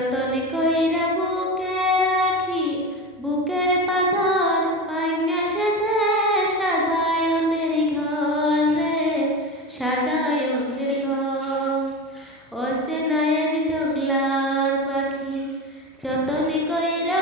যতন কইরা বুকে রাখি, বুকের পাজার পাইনা সেজে সাজায় অন্যের ঘর রে সাজায় অন্যের ঘর। ও সে নায়ক জগলার পাখি যতন কইরা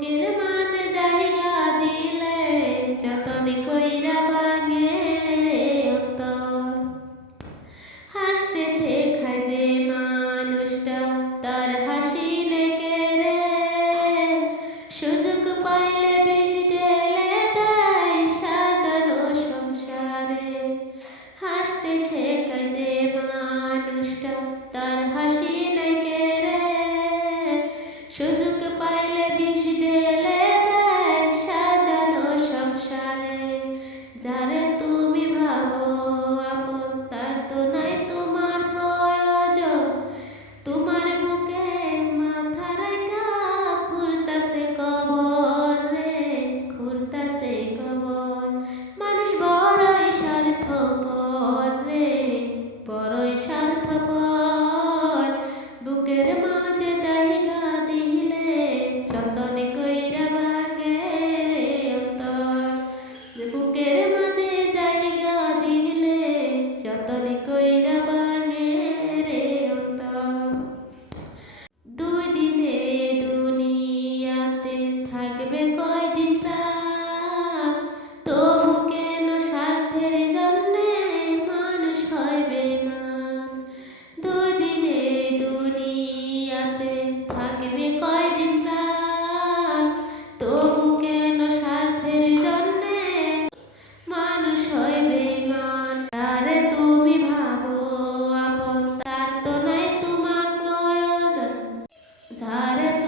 বুকের মাঝে জায়গা দিলে যতনে কইরা অন্তর। হাসতে শেখায় যে মানুষটা তার হাসি নেকে রে। সুযোগ পাইলে বেশ ঢেলে দেয় সাজানো সংসারে। হাসতে শেখায় যে মানুষটা তার হাসি নেকে রে। সুযোগ পাইলে বিষ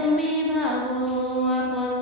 তুমি ভাবো আপন